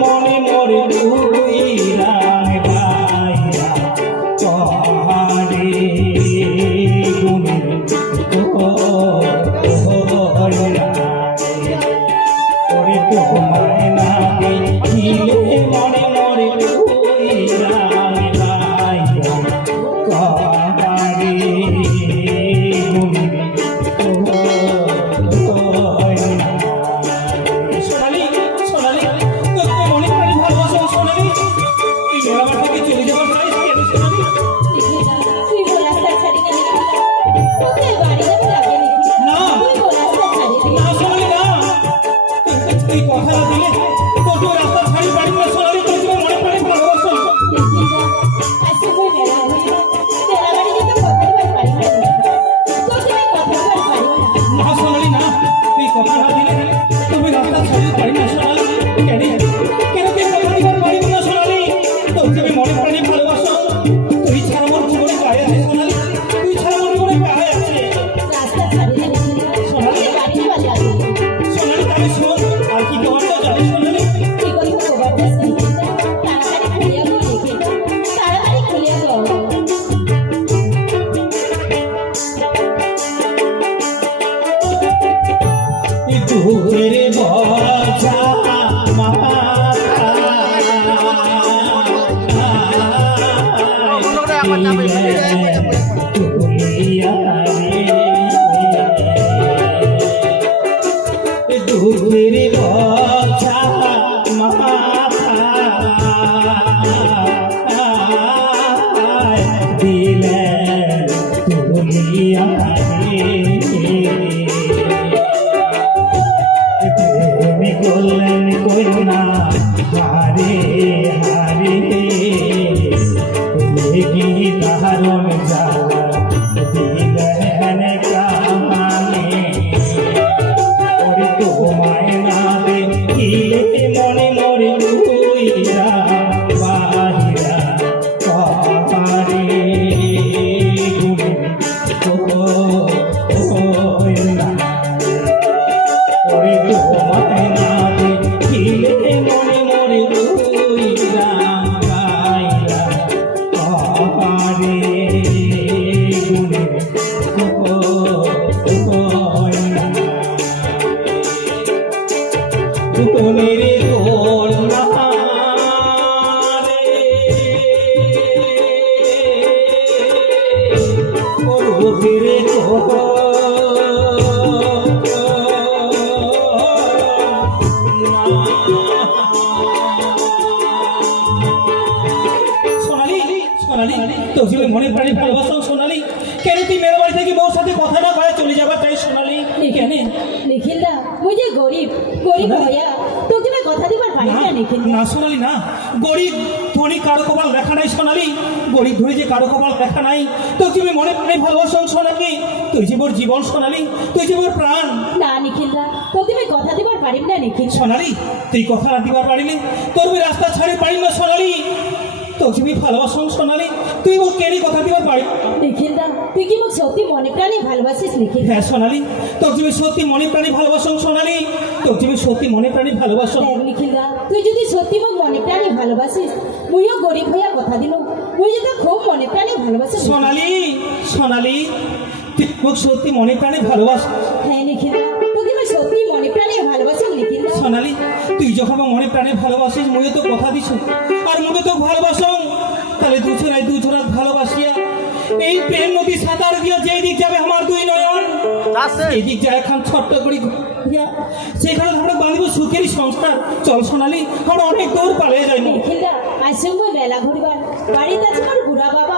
মনে মরে তুইলাম পাইয়া তোরে গুণের ওরে তোমায় না দেখিলে মনে মরে তুইলাম পাইয়া তোরে গুণের দুধের বজা দুধের বজা দিলে তুলিয়া বললেন করুণা হারে হারে লেগি তাহারণ জ্বালা দিলেন কামানে ওরে তোমায় না দেখিলে মনে মরে তুইরা বাহিরা পাহাড়ে ঘুরে ওরে তোমায় না দেখিলে মনে মরে তুইরা বাহিরা পাহাড়ে ঘুরে মেরে তোর ফিরে তো মনে প্রাণে ভালোবাসো সোনালি, কেন তুই মেয়ের বাড়ি থেকে বউর সাথে কথা না কয়ে চলে যাবার চাই সোনালি? কেন নিখিল দা মুই যে গরিব হইয়া তোকে আমি কথা দিবার পারি না নিখিল না সোনালি না, গরিব ধনী কারো কপাল লেখা নাই সোনালি, গরিব ধনী যে কারো কপাল লেখা নাই। তো তুমি মনে প্রাণে ভালোবাসো সোনালি, তুই যে মোর জীবন সোনালি, তুই যে মোর প্রাণ। না নিখিল দা তোকে আমি কথা দিবার পারি না নিখিল সোনালি, তুই কথা না দিবার পারিলে তোর ওই রাস্তা ছাড়ি পারি না সোনালি, তো তুমি ভালোবাসো সোনালি, তুই মোর কেনি কথা দিবার পারি। নিখিল দা তুই কি মোক সত্যি মনে প্রাণে ভালোবাসিস নিখিল? হ্যাঁ সোনালি, তো তুমি সত্যি মনে প্রাণে ভালোবাসো সোনালি, তো তুমি সত্যি মনে প্রাণে ভালোবাসো। নিখিল দা তুই যদি সত্যি মোক মনে প্রাণে ভালোবাসিস মুইও গরিব হইয়া কথা দিল মুই যদি খুব মনে প্রাণে ভালোবাসিস সোনালি, সোনালি তুই মোক সত্যি মনে প্রাণে ভালোবাস। হ্যাঁ নিখিল দা তোকে আমি সত্যি মনে প্রাণে ভালোবাসি নিখিল দা। সোনালি তুই যখন মনে প্রাণে ভালোবাসিস মুইও তো কথা দিস আর মুখে তো ভালোবাসো, তাহলে দুজনায় ভালোবাসিয়া এই প্রেম নদী সাঁতার দিয়া যেই দিক যাবে আমার দুই নয়ন, এই দিক যায় এখন ছোট্ট করে সেখানে আমরা বাঁধবো সুখেরই সংস্কার। চল সোনালি, আমরা অনেক দূর পালিয়ে যাই। নিখিল দা আসুন বেলা ঘুরবার বাড়িতে আছে আমার বুড়া বাবা